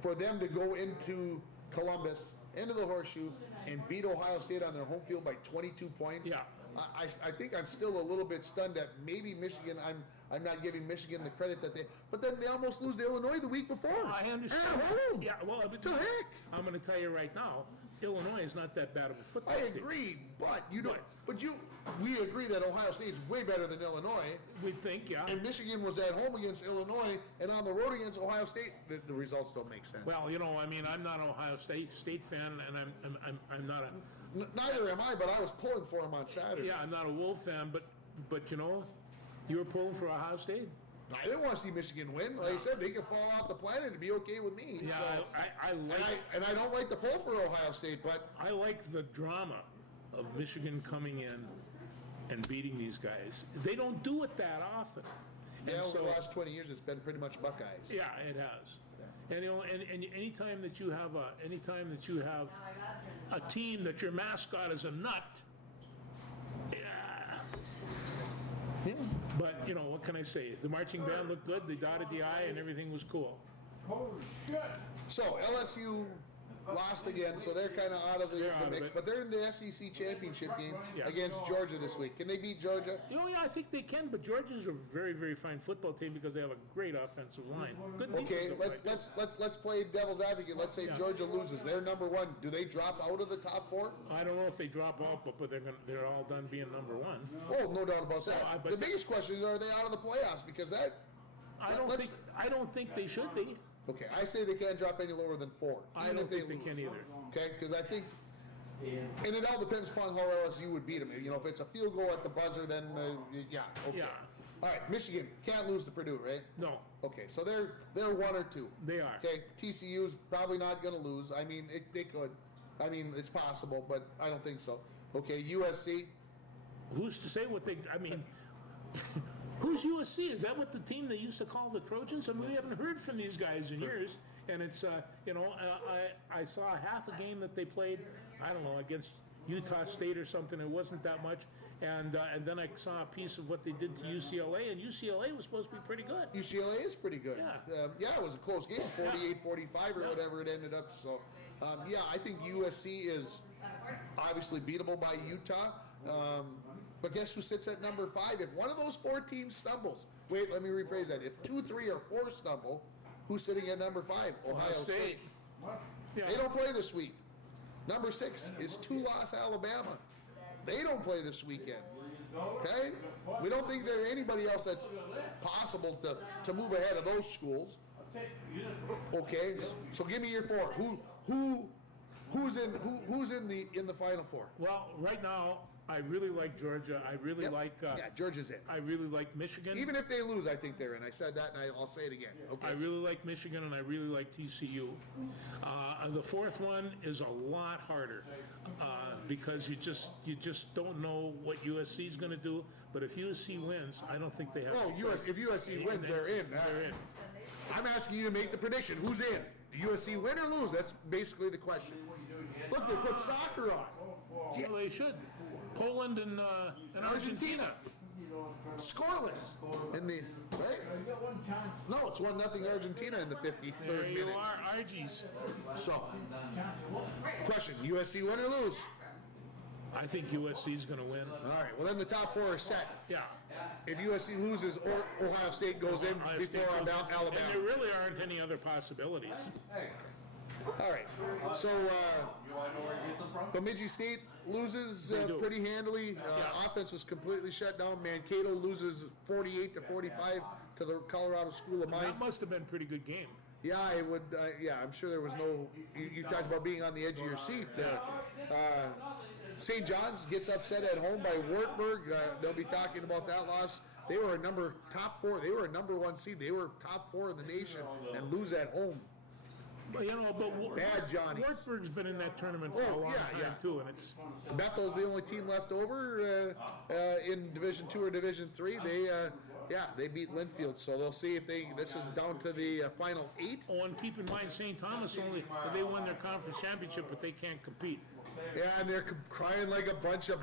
for them to go into Columbus, into the Horseshoe, and beat Ohio State on their home field by 22 points. Yeah. I think I'm still a little bit stunned that maybe Michigan, I'm not giving Michigan the credit that but then they almost lose to Illinois the week before. I understand. At home. Yeah, well, to heck. I'm going to tell you right now, Illinois is not that bad of a football team. I agree, but we agree that Ohio State is way better than Illinois. We think, yeah. And Michigan was at home against Illinois and on the road against Ohio State. The results don't make sense. Well, I'm not an Ohio State fan, and I'm not a. Neither am I, but I was pulling for him on Saturday. Yeah, I'm not a Wolf fan, but you were pulling for Ohio State. I didn't want to see Michigan win. Like I said, they can fall off the planet and be okay with me. Yeah, so, I I don't like the pull for Ohio State, but I like the drama of Michigan coming in and beating these guys. They don't do it that often. Yeah, over the last 20 years, it's been pretty much Buckeyes. Yeah, it has. And and anytime that you have a team that your mascot is a nut, Yeah. But what can I say? The marching band looked good. They dotted the I, and everything was cool. So LSU lost again, so they're kind of out of the mix. But they're in the SEC championship game against Georgia this week. Can they beat Georgia? Yeah, I think they can. But Georgia's a very, very fine football team because they have a great offensive line. Good okay, let's play devil's advocate. Let's say Georgia loses. They're number 1. Do they drop out of the top 4? I don't know if they drop out, but they're all done being number 1. Oh, no doubt about that. The biggest question is, are they out of the playoffs? Because I don't think they should be. Okay, I say they can't drop any lower than 4. I don't think they can either. Okay, because I think, and it all depends upon how LSU would beat them. If it's a field goal at the buzzer, then okay. Yeah. All right, Michigan can't lose to Purdue, right? No. Okay, so they're 1 or 2. They are. Okay, TCU's probably not going to lose. I mean, they could. I mean, it's possible, but I don't think so. Okay, USC. Who's to say what they? I mean. Who's USC? Is that what the team they used to call the Trojans? I mean, we haven't heard from these guys in years. And it's, I saw half a game that they played, I don't know, against Utah State or something. It wasn't that much. And then I saw a piece of what they did to UCLA, and UCLA was supposed to be pretty good. UCLA is pretty good. Yeah, it was a close game, 48-45 or whatever it ended up. So, I think USC is obviously beatable by Utah. But guess who sits at number 5? If one of those 4 teams stumbles, wait, let me rephrase that. If 2, 3, or 4 stumble, who's sitting at number 5? Ohio State. Yeah. They don't play this week. Number 6 is 2-loss Alabama. They don't play this weekend. Okay? We don't think there's anybody else that's possible to move ahead of those schools. Okay? So give me your 4. Who's in the Final 4? Well, right now, I really like Georgia. I really like. Georgia's in. I really like Michigan. Even if they lose, I think they're in. I said that, and I'll say it again. Okay. I really like Michigan, and I really like TCU. The 4th one is a lot harder because you just don't know what USC is going to do. But if USC wins, I don't think they have. Oh, if USC wins, they're in. They're in. I'm asking you to make the prediction. Who's in? Do USC win or lose? That's basically the question. Look, they put soccer on. Well, they should. Poland and Argentina. Scoreless in the right? No, it's 1-0 Argentina in the 53rd There minute. you are, Argies. So, question: USC win or lose? I think USC is going to win. All right. Well, then the top 4 are set. Yeah. If USC loses or Ohio State goes in Ohio before State goes in. Alabama. And there really aren't any other possibilities. All right. So, Bemidji State loses They do. pretty handily. Yeah. Offense was completely shut down. Mankato loses 48-45 to the Colorado School of Mines. That must have been a pretty good game. Yeah, I would. I'm sure there was no. You talked about being on the edge of your seat. St. John's gets upset at home by Wartburg. They'll be talking about that loss. They were top 4. They were a number 1 seed. They were top 4 in the nation and lose at home. But Bad Johnnies. Wartburg's been in that tournament for a long time too, and it's Bethel's the only team left over in Division 2 or Division 3. They beat Linfield, so they'll see if this is down to the final 8. Oh, and keep in mind, St. Thomas they won their conference championship, but they can't compete. Yeah, and they're crying like a bunch of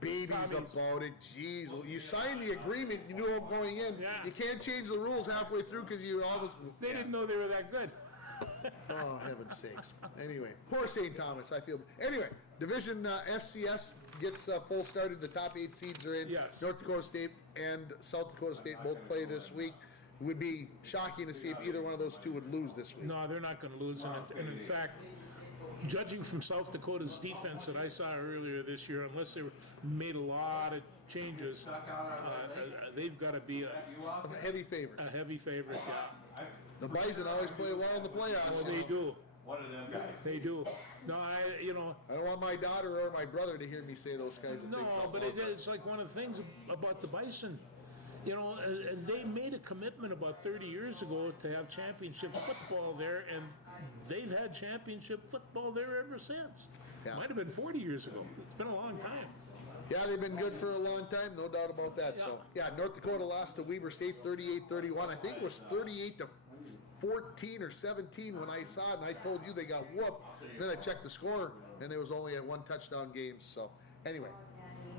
babies Tommies. about it. Jeez, well, you signed the agreement, you knew going in. Yeah. You can't change the rules halfway through because you always. They didn't know they were that good. Oh, heaven's sakes. Anyway, poor St. Thomas, I feel. Anyway, Division FCS gets full started. The top 8 seeds are in. Yes. North Dakota State and South Dakota State both play this week. It would be shocking to see if either one of those two would lose this week. No, they're not going to lose. And in fact, judging from South Dakota's defense that I saw earlier this year, unless they made a lot of changes, they've got to be a Heavy favorite. heavy favorite. Yeah. The Bison always play well in the playoffs. Oh, they do. They do. No, I don't want my daughter or my brother to hear me say those kinds of No, things. but it's like one of the things about the Bison. They made a commitment about 30 years ago to have championship football there, and they've had championship football there ever since. Yeah. Might have been 40 years ago. It's been a long time. Yeah, they've been good for a long time, no doubt about that. So, North Dakota lost to Weber State 38-31. I think it was 38-14 or 17 when I saw it, and I told you they got whooped. Then I checked the score, and it was only a 1-touchdown game. So, anyway,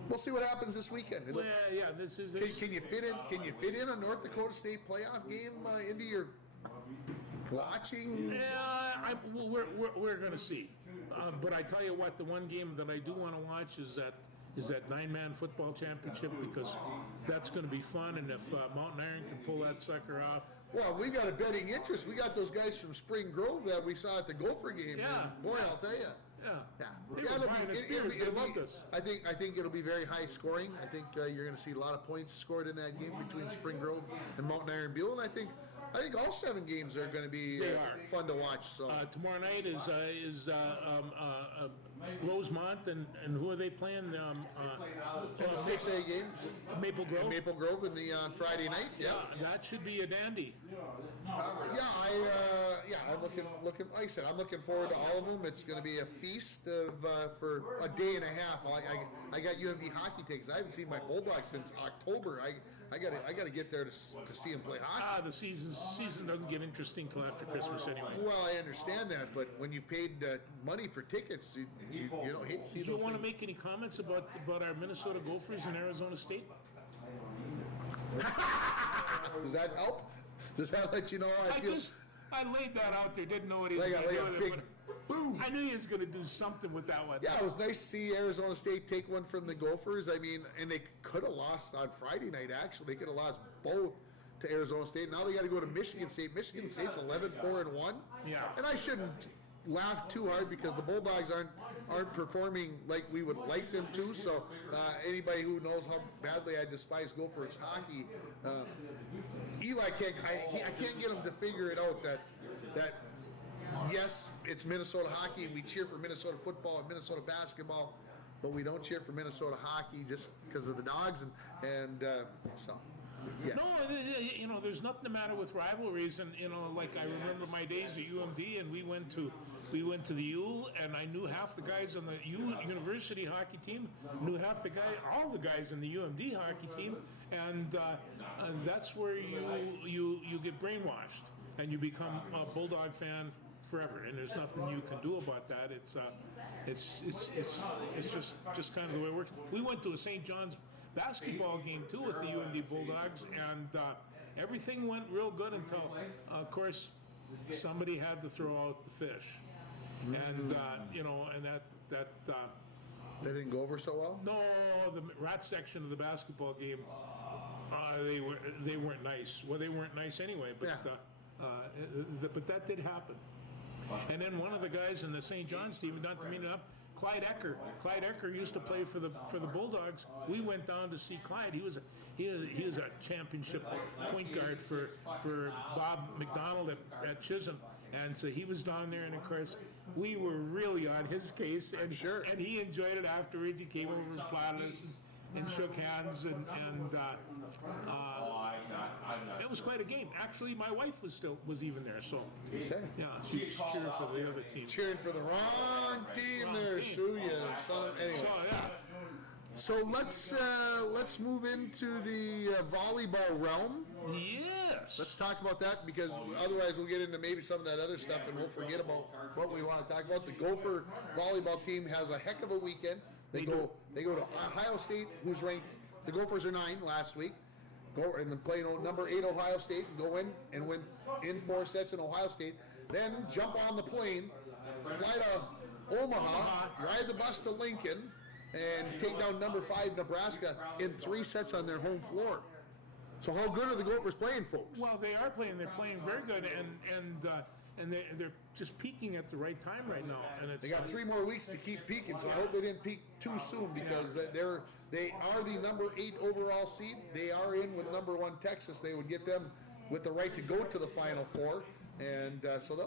we'll see what happens this weekend. Well, yeah, this is. Can you fit in? Can you fit in a North Dakota State playoff game into your watching? Yeah, we're going to see. But I tell you what, the one game that I do want to watch is that 9-man football championship, because that's going to be fun. And if Mountain Iron can pull that sucker off. Well, we got a betting interest. We got those guys from Spring Grove that we saw at the Gopher game. Yeah. And boy, I'll tell you. Yeah. Yeah, They were buying us beers. They loved us. I think it'll be very high scoring. I think you're going to see a lot of points scored in that game between Spring Grove and Mountain Iron Buell, and I think all 7 games are going to be fun to watch. So tomorrow night is Rosemont, and who are they playing? 6A games. Maple Grove. Maple Grove in the on Friday night. Yeah. That should be a dandy. I'm looking. Like I said, I'm looking forward to all of them. It's going to be a feast for a day and a half. I got UMD hockey tickets. I haven't seen my Bulldogs since October. I got to get there to see them play hockey. The season doesn't get interesting till after Christmas anyway. Well, I understand that, but when you paid money for tickets, you don't hate to see those. Do you want to things. make any comments about our Minnesota Gophers and Arizona State? Does that help? Does that let you know how I feel? I laid that out there. Didn't know what he was Like going to do a with big it. But I knew he was going to do something with that one. Yeah, it was nice to see Arizona State take one from the Gophers. I mean, and they could have lost on Friday night, actually. They could have lost both to Arizona State. Now they got to go to Michigan State. Michigan State's 11-4-1. Yeah. And I shouldn't laugh too hard because the Bulldogs aren't performing like we would like them to. So anybody who knows how badly I despise Gophers hockey, Eli I can't get him to figure it out that yes, it's Minnesota hockey and we cheer for Minnesota football and Minnesota basketball, but we don't cheer for Minnesota hockey just because of the Dogs and so. Yeah. No, there's nothing the matter with rivalries, and like I remember my days at UMD, and we went to the U, and I knew half the guys on the University hockey team, knew all the guys in the UMD hockey team, and that's where you get brainwashed, and you become a Bulldog fan forever, and there's nothing you can do about that. It's just kind of the way it works. We went to a St. John's basketball game too with the UND Bulldogs, and everything went real good until, of course, somebody had to throw out the fish, and and that. They didn't go over so well? No, the rat section of the basketball game, they weren't nice. Well, they weren't nice anyway, but but that did happen. And then one of the guys in the St. John's team, not to mean it up, Clyde Ecker. Clyde Ecker used to play for the Bulldogs. We went down to see Clyde. He was a championship point guard for Bob McDonald at Chisholm. And so he was down there, and of course, we were really on his case, and sure. And he enjoyed it afterwards. He came over and platted us and shook hands, and it was quite a game. Actually, my wife was even there, so okay. Yeah, she was cheering for the other team. Cheering for the wrong team there, Shuya. Anyway. So yeah. So let's move into the volleyball realm. Yes. Let's talk about that, because otherwise we'll get into maybe some of that other stuff and we'll forget about what we want to talk about. The Gopher volleyball team has a heck of a weekend. They go to Ohio State, who's ranked. The Gophers are 9 last week. Go and play number 8 Ohio State. Go in and win in 4 sets in Ohio State. Then jump on the plane, fly to Omaha, ride the bus to Lincoln, and take down number 5 Nebraska in 3 sets on their home floor. So how good are the Gophers playing, folks? Well, they are playing. They're playing very good, and they're just peaking at the right time right now. And they got 3 more weeks to keep peaking, so I hope they didn't peak too soon, because they are the number 8 overall seed. They are in with number 1 Texas. They would get them with the right to go to the Final Four. And so,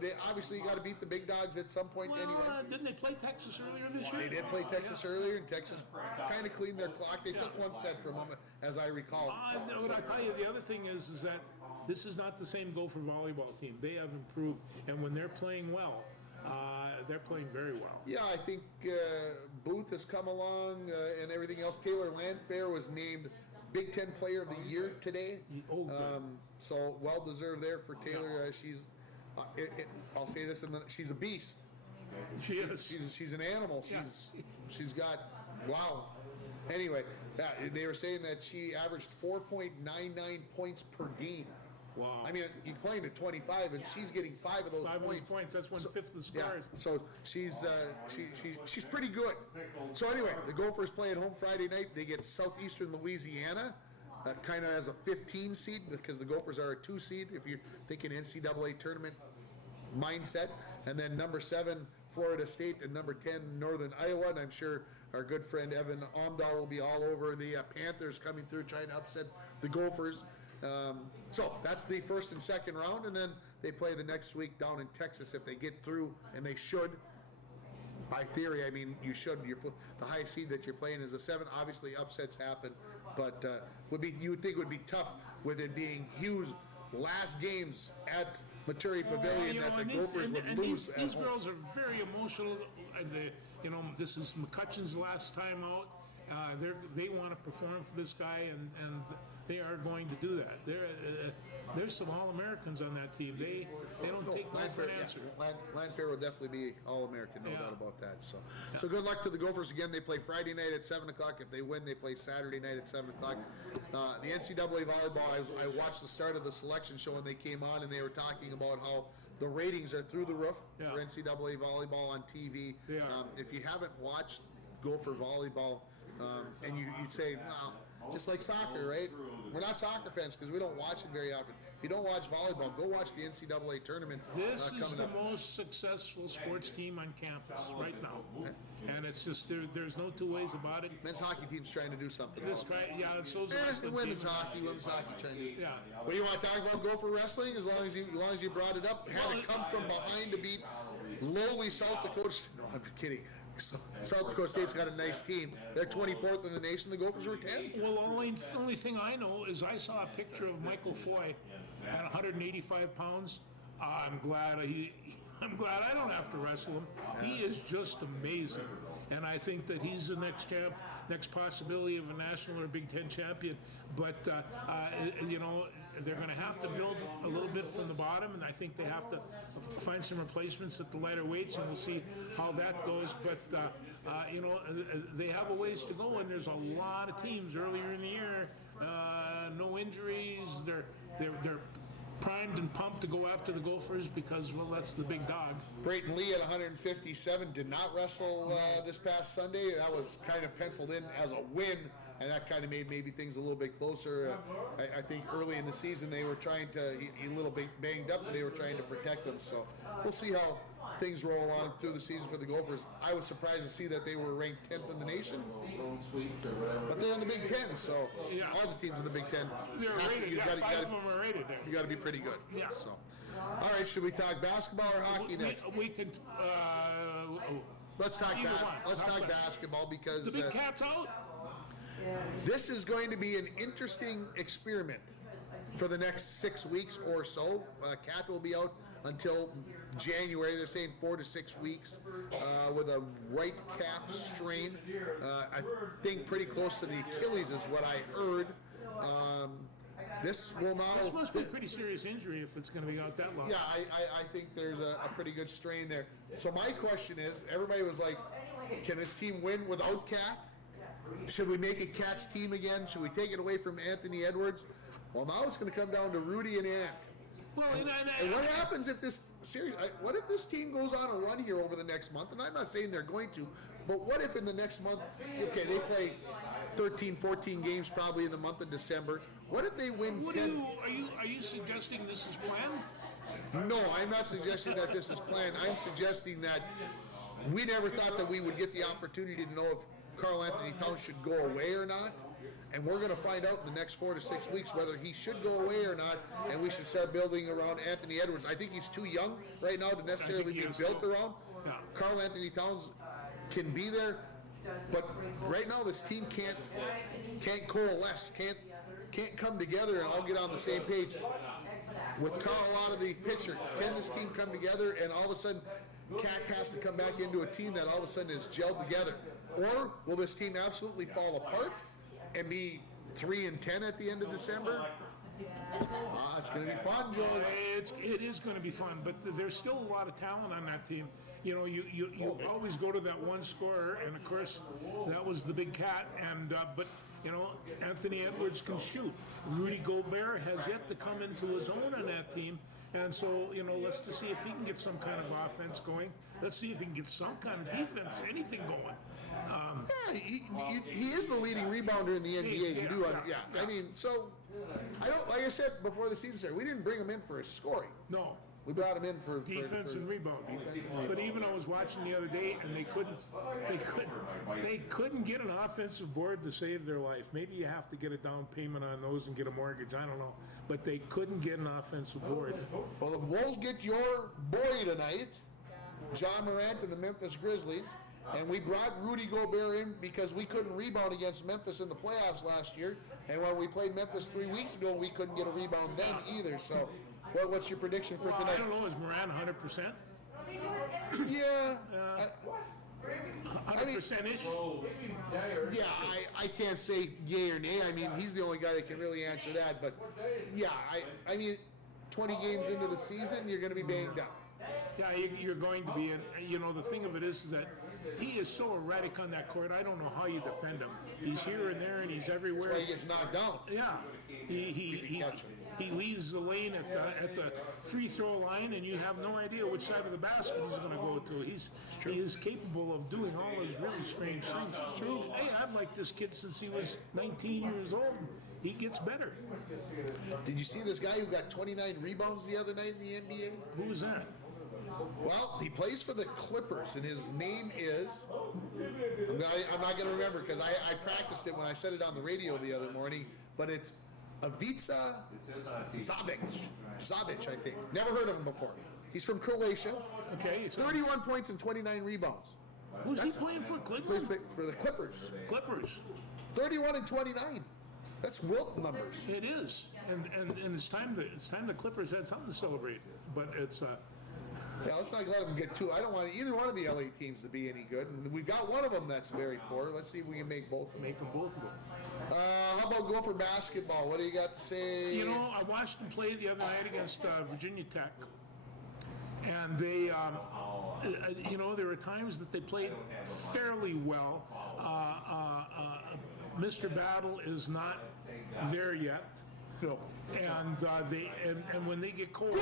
they obviously got to beat the big dogs at some point anyway. Didn't they play Texas earlier this year? They did play Texas earlier, and Texas kind of cleaned their clock. They took 1 set from them, as I recall. What I tell you, the other thing is that this is not the same Gopher volleyball team. They have improved, and when they're playing well, they're playing very well. Yeah, I think Booth has come along and everything else. Taylor Landfair was named Big Ten Player of the Year today. So well-deserved there for Taylor. She's, I'll say this, she's a beast. She is. She's an animal. She's got, wow. Anyway, they were saying that she averaged 4.99 points per game. Wow. I mean, you're playing at 25, and she's getting 5 of those points. 5 of those points. That's 1/5 of the scores. Yeah, so she's pretty good. So anyway, the Gophers play at home Friday night. They get Southeastern Louisiana, kind of as a 15 seed, because the Gophers are a 2 seed if you're thinking NCAA tournament mindset. And then number 7 Florida State and number 10 Northern Iowa. And I'm sure our good friend Evan Omdahl will be all over the Panthers coming through trying to upset the Gophers. So that's the first and second round, and then they play the next week down in Texas if they get through, and they should. By theory, I mean you should. The highest seed that you're playing is a 7. Obviously, upsets happen, but you would think it would be tough with it being Hughes' last games at Maturi Pavilion that the Gophers would lose. These girls are very emotional. This is McCutcheon's last time out. They want to perform for this guy, and they are going to do that. There's some All-Americans on that team. They don't take no for an answer. Landfair will definitely be All-American, no doubt about that. So good luck to the Gophers again. They play Friday night at 7 o'clock. If they win, they play Saturday night at 7 o'clock. The NCAA volleyball, I watched the start of the selection show when they came on, and they were talking about how the ratings are through the roof for NCAA volleyball on TV. If you haven't watched Gopher volleyball, and you say, well, just like soccer, right? We're not soccer fans because we don't watch it very often. If you don't watch volleyball, go watch the NCAA tournament. This is the most successful sports team on campus right now. And it's just, there's no 2 ways about it. Men's hockey team's trying to do something. And so's the women's hockey trying to do. What do you want to talk about Gopher wrestling? As long as you brought it up, had to come from behind to beat lowly South Dakota. No, I'm kidding. South Dakota State's got a nice team. They're 24th in the nation. The Gophers were 10th. Well, the only thing I know is I saw a picture of Michael Foy at 185 pounds. I'm glad I don't have to wrestle him. He is just amazing, and I think that he's the next champ next possibility of a national or Big Ten champion. But, you know, they're going to have to build a little bit from the bottom, and I think they have to find some replacements at the lighter weights, and we'll see how that goes. But, you know, they have a ways to go, and there's a lot of teams earlier in the year, no injuries. They're primed and pumped to go after the Gophers because, well, that's the big dog. Brayton Lee at 157 did not wrestle this past Sunday. That was kind of penciled in as a win, and that kind of made maybe things a little bit closer. I think early in the season they were trying to, he a little bit banged up, but they were trying to protect him. So we'll see how things roll along through the season for the Gophers. I was surprised to see that they were ranked 10th in the nation, but they're in the Big Ten, so all the teams in the Big Ten, they're rated. Five of them are rated there. You got to be pretty good. Yeah. So, all right, should we talk basketball or hockey next? We can. Let's talk basketball because the Big Cat's out. This is going to be an interesting experiment for the next 6 weeks or so. Cat will be out until January. They're saying 4 to 6 weeks with a right calf strain. I think pretty close to the Achilles is what I heard. This will now... This must be a pretty serious injury if it's going to be out that long. Yeah, I think there's a pretty good strain there. So my question is, everybody was like, can this team win without Cat? Should we make it Cat's team again? Should we take it away from Anthony Edwards? Well, now it's going to come down to Rudy and Ant. Well, and what happens if this series? What if this team goes on a run here over the next month? And I'm not saying they're going to, but what if in the next month? Okay, they play 13, 14 games probably in the month of December. What if they win 10? Are you suggesting this is planned? No, I'm not suggesting that this is planned. I'm suggesting that we never thought that we would get the opportunity to know if Karl Anthony Towns should go away or not. And we're going to find out in the next 4 to 6 weeks whether he should go away or not, and we should start building around Anthony Edwards. I think he's too young right now to necessarily be built around. Yeah. Karl Anthony Towns can be there, but right now this team can't coalesce, can't come together and all get on the same page. With Karl out of the picture, can this team come together and all of a sudden Cat has to come back into a team that all of a sudden is gelled together? Or will this team absolutely fall apart and be 3-10 at the end of December? It's going to be fun, George. It is going to be fun, but there's still a lot of talent on that team. You know, you always go to that one scorer, and of course, that was the Big Cat. And but you know, Anthony Edwards can shoot. Rudy Gobert has yet to come into his own on that team. And so, you know, let's just see if he can get some kind of offense going. Let's see if he can get some kind of defense, anything going. He is the leading rebounder in the NBA. I mean, so I don't. Like I said before the season started, we didn't bring him in for his scoring. No. We brought him in for defense and rebound. But even I was watching the other day, and they couldn't get an offensive board to save their life. Maybe you have to get a down payment on those and get a mortgage. I don't know, but they couldn't get an offensive board. Well, the Wolves get your boy tonight, John Morant and the Memphis Grizzlies, and we brought Rudy Gobert in because we couldn't rebound against Memphis in the playoffs last year, and when we played Memphis 3 weeks ago, we couldn't get a rebound then either. So. What's your prediction for tonight? I don't know. Is Moran 100%? Yeah. 100%-ish? Yeah, I can't say yay or nay. I mean, he's the only guy that can really answer that. But, yeah, I mean, 20 games into the season, you're going to be banged up. Yeah, you're going to be. And, you know, the thing of it is that he is so erratic on that court. I don't know how you defend him. He's here and there, and he's everywhere. That's why he gets knocked down. Yeah. He leaves the lane at the free throw line, and you have no idea which side of the basket he's going to go to. He is capable of doing all those really strange things. It's true. Hey, I've liked this kid since he was 19 years old. He gets better. Did you see this guy who got 29 rebounds the other night in the NBA? Who was that? Well, he plays for the Clippers, and his name is... I'm not going to remember because I practiced it when I said it on the radio the other morning, but it's Ivica Zabic, I think. Never heard of him before. He's from Croatia. Okay. 31 points and 29 rebounds. Who's he playing for? Cleveland? For the Clippers. 31 and 29. That's Wilt numbers. It is, and it's time the Clippers had something to celebrate. But it's Yeah, let's not let them get too. I don't want either one of the LA teams to be any good. And we've got one of them that's very poor. Let's see if we can make both of them. Make them both of them. How about Gopher basketball? What do you got to say? You know, I watched them play the other night against Virginia Tech. And they, you know, there were times that they played fairly well. Mr. Battle is not there yet. No. And and when they get cold,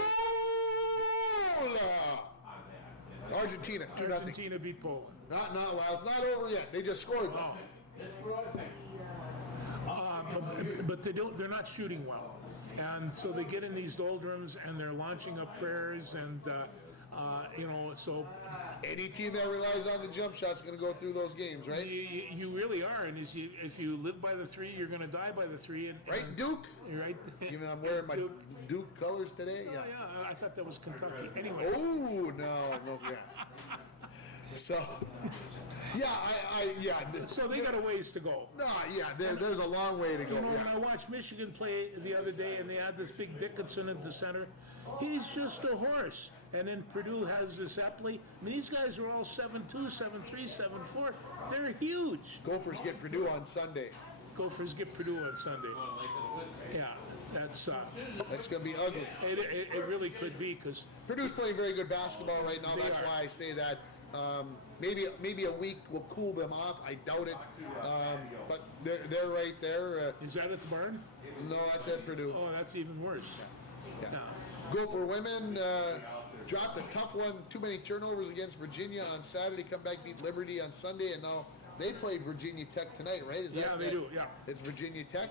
Argentina, 2-0. Argentina beat Poland. Not well. It's not over yet. They just scored. But they don't. They're not shooting well, and so they get in these doldrums and they're launching up prayers and you know. So any team that relies on the jump shot is going to go through those games, right? You really are, and if you live by the three, you're going to die by the three. Right, Duke. Right. Even I'm wearing my Duke colors today. Yeah. I thought that was Kentucky. Anyway. Oh no, yeah. So, yeah, So they got a ways to go. No, yeah, there's a long way to go. You know, yeah. when I watched Michigan play the other day, and they had this big Dickinson at the center, he's just a horse. And then Purdue has this Epley. I mean, these guys are all 7'2", 7'3", 7'4". They're huge. Gophers get Purdue on Sunday. Gophers get Purdue on Sunday. Yeah, that's going to be ugly. It really could be, because Purdue's playing very good basketball right now. That's why I say that. Maybe a week will cool them off. I doubt it. But they're right there. Is that at the barn? No, that's at Purdue. Oh, that's even worse. Yeah. Gopher women dropped a tough one. Too many turnovers against Virginia on Saturday. Come back, beat Liberty on Sunday, and now they played Virginia Tech tonight, right? They do. Yeah. It's Virginia Tech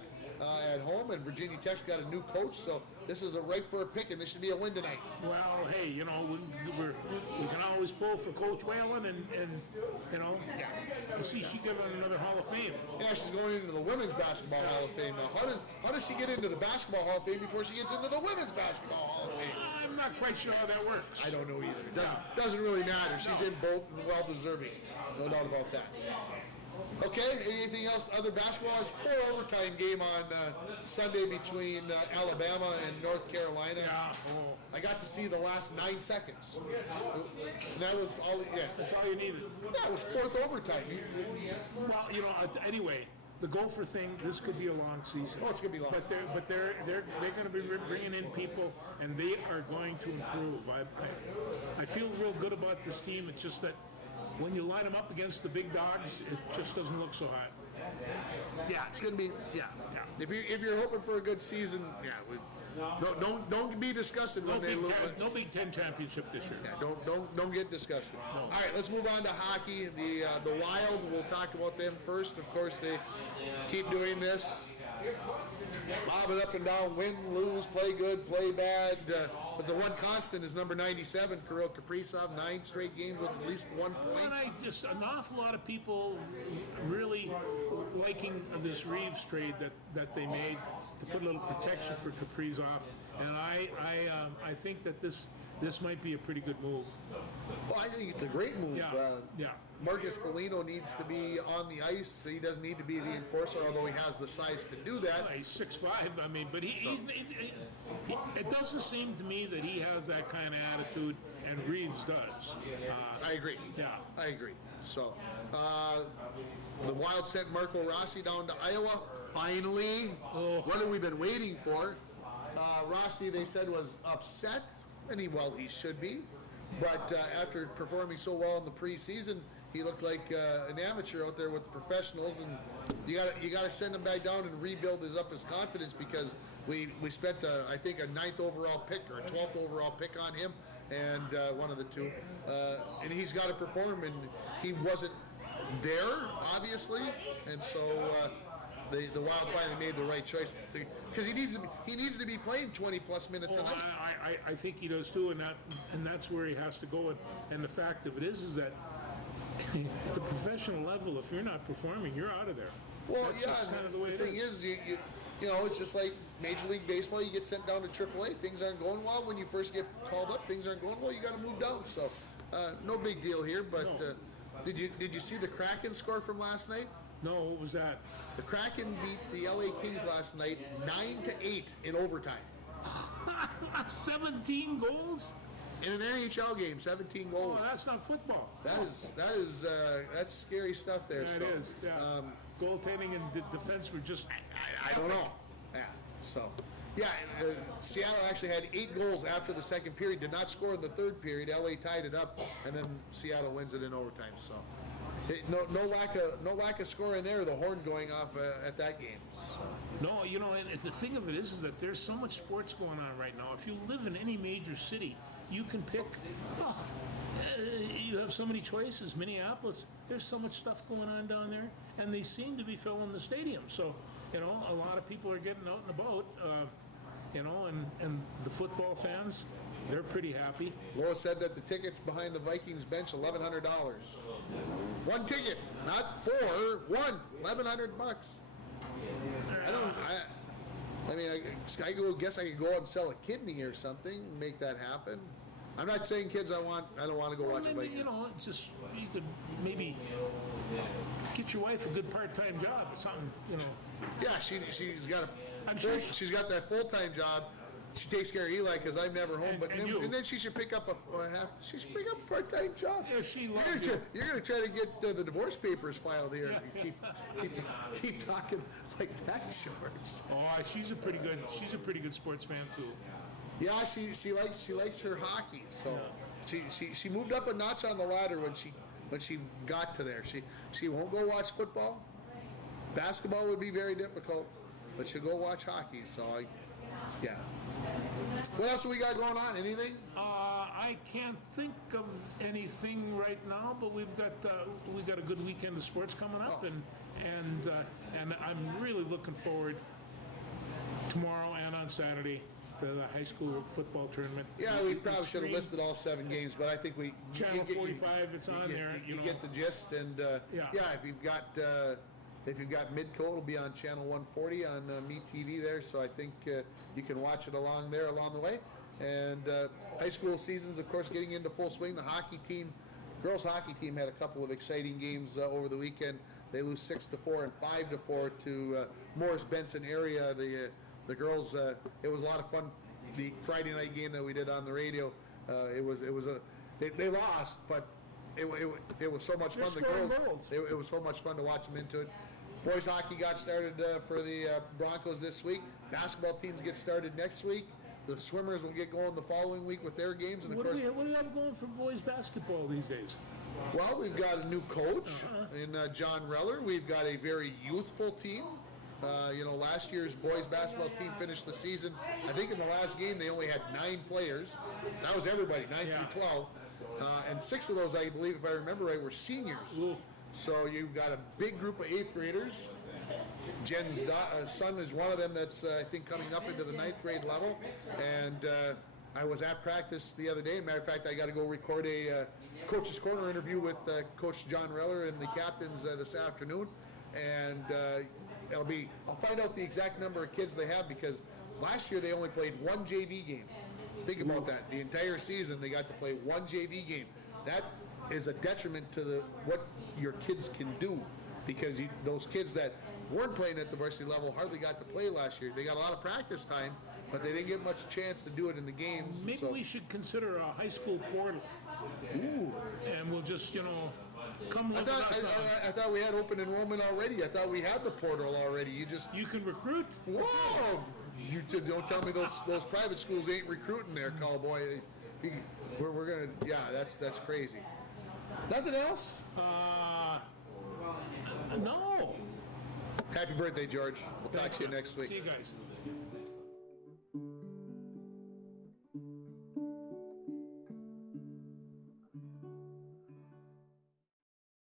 at home, and Virginia Tech's got a new coach, so this is a ripe for a pick, and this should be a win tonight. Well, hey, you know, we can always pull for Coach Whalen, and you know, you see she got another Hall of Fame. Yeah, she's going into the Women's Basketball Hall of Fame now. How does she get into the Basketball Hall of Fame before she gets into the Women's Basketball Hall of Fame? I'm not quite sure how that works. I don't know either. It doesn't really matter. She's in both and well-deserving. No doubt about that. Okay, anything else? Other basketball? It's 4 overtime game on Sunday between Alabama and North Carolina. Yeah. I got to see the last 9 seconds. And that was all, That's all you needed. Yeah, it was 4th overtime. Well, you know, anyway, the Gopher thing, this could be a long season. Oh, it's going to be long. But they're going to be bringing in people, and they are going to improve. I feel real good about this team. It's just that when you line them up against the big dogs, it just doesn't look so hot. Yeah, it's going to be, If you're hoping for a good season, don't be disgusted when they lose. No Big Ten championship this year. Yeah, don't get disgusted. No. All right, let's move on to hockey. The Wild, we'll talk about them first. Of course, they keep doing this. Bob it up and down, win, lose, play good, play bad. But the one constant is number 97, Kirill Kaprizov, 9 straight games with at least 1 point. An awful lot of people really liking this Reeves trade that they made to put a little protection for Kaprizov, and I think that this might be a pretty good move. Well, I think it's a great move. Yeah. Marcus Foligno needs to be on the ice. He doesn't need to be the enforcer, although he has the size to do that. He's 6'5". I mean, but it doesn't seem to me that he has that kind of attitude, and Reeves does. I agree. Yeah. I agree. So, the Wild sent Marco Rossi down to Iowa. Finally. Oh. What have we been waiting for? Rossi, they said, was upset, and he should be. But after performing so well in the preseason, he looked like an amateur out there with the professionals, and you got to send him back down and rebuild his confidence, because we spent I think a 9th overall pick or a 12th overall pick on him, and one of the two, and he's got to perform, and he wasn't there obviously, and so. The Wild finally made the right choice, because he needs to be playing 20 plus minutes a night. I think he does too, and that's where he has to go. And the fact of it is that at the professional level, if you're not performing, you're out of there. Well, that's yeah. kind of The way it thing is, you know, it's just like Major League Baseball. You get sent down to AAA. Things aren't going well when you first get called up. Things aren't going well. You got to move down. So, no big deal here. But did you see the Kraken score from last night? No, what was that? The Kraken beat the LA Kings last night 9-8 in overtime. 17 goals? In an NHL game, 17 goals. Oh, that's not football. That's scary stuff there. Yeah, it is. Yeah. Goaltending and defense were just. I don't know. Yeah. So, yeah, Seattle actually had 8 goals after the second period. Did not score in the third period. LA tied it up, and then Seattle wins it in overtime. So, no lack of scoring there. The horn going off at that game. So. No, and the thing of it is that there's so much sports going on right now. If you live in any major city, you can pick. You have so many choices. Minneapolis, there's so much stuff going on down there, and they seem to be filling the stadium. So, a lot of people are getting out and about. And the football fans, they're pretty happy. Lois said that the tickets behind the Vikings bench, $1,100. One ticket, not 4, one, $1,100. I guess I could go out and sell a kidney or something, make that happen. I'm not saying kids I don't want to go watch a Vikings. You could maybe get your wife a good part-time job or something, Yeah, she's got she's got that full-time job. She takes care of Eli because I'm never home. And then she should pick up a part-time job. Yeah, you're going to try to get the divorce papers filed here. Yeah. Keep talking like that, George. Oh, she's a pretty good sports fan too. Yeah, she likes her hockey. So she moved up a notch on the ladder when she got to there. She won't go watch football. Basketball would be very difficult, but she'll go watch hockey. So yeah. What else have we got going on? Anything? I can't think of anything right now, but we've got a good weekend of sports coming up, and I'm really looking forward tomorrow and on Saturday to the high school football tournament. Yeah, we probably should have listed all 7 games, but I think we Channel 45, it's on there. You get the gist, and if you've got Midco, it'll be on Channel 140 on MeTV there, so I think you can watch it along the way. And high school season's, of course, getting into full swing. The girls hockey team had a couple of exciting games over the weekend. They lose 6-4 and 5-4 to Morris Benson area. The girls, it was a lot of fun. The Friday night game that we did on the radio, they lost, but it was so much fun. The girls, it was so much fun to watch them into it. Boys hockey got started for the Broncos this week. Basketball teams get started next week. The swimmers will get going the following week with their games. And what do we have going for boys basketball these days? Well, we've got a new coach in John Reller. We've got a very youthful team. Last year's boys basketball team finished the season. I think in the last game they only had 9 players. That was everybody, 9 through 12. And 6 of those, I believe, if I remember right, were seniors. Ooh. So you've got a big group of 8th graders. Jen's son is one of them that's, I think, coming up into the 9th grade level. And I was at practice the other day. Matter of fact, I got to go record a Coach's Corner interview with Coach John Reller and the captains this afternoon. And I'll find out the exact number of kids they have, because last year they only played 1 JV game. Think about that. The entire season they got to play 1 JV game. That is a detriment to what your kids can do, because those kids that weren't playing at the varsity level hardly got to play last year. They got a lot of practice time, but they didn't get much chance to do it in the games. Maybe we should consider a high school portal. Ooh. And we'll just, come live with us. I thought we had open enrollment already. I thought we had the portal already. You can recruit. Whoa! You don't tell me those private schools ain't recruiting there, cowboy. We're gonna. Yeah, that's crazy. Nothing else? No. Happy birthday, George. We'll talk to you next week. See you guys.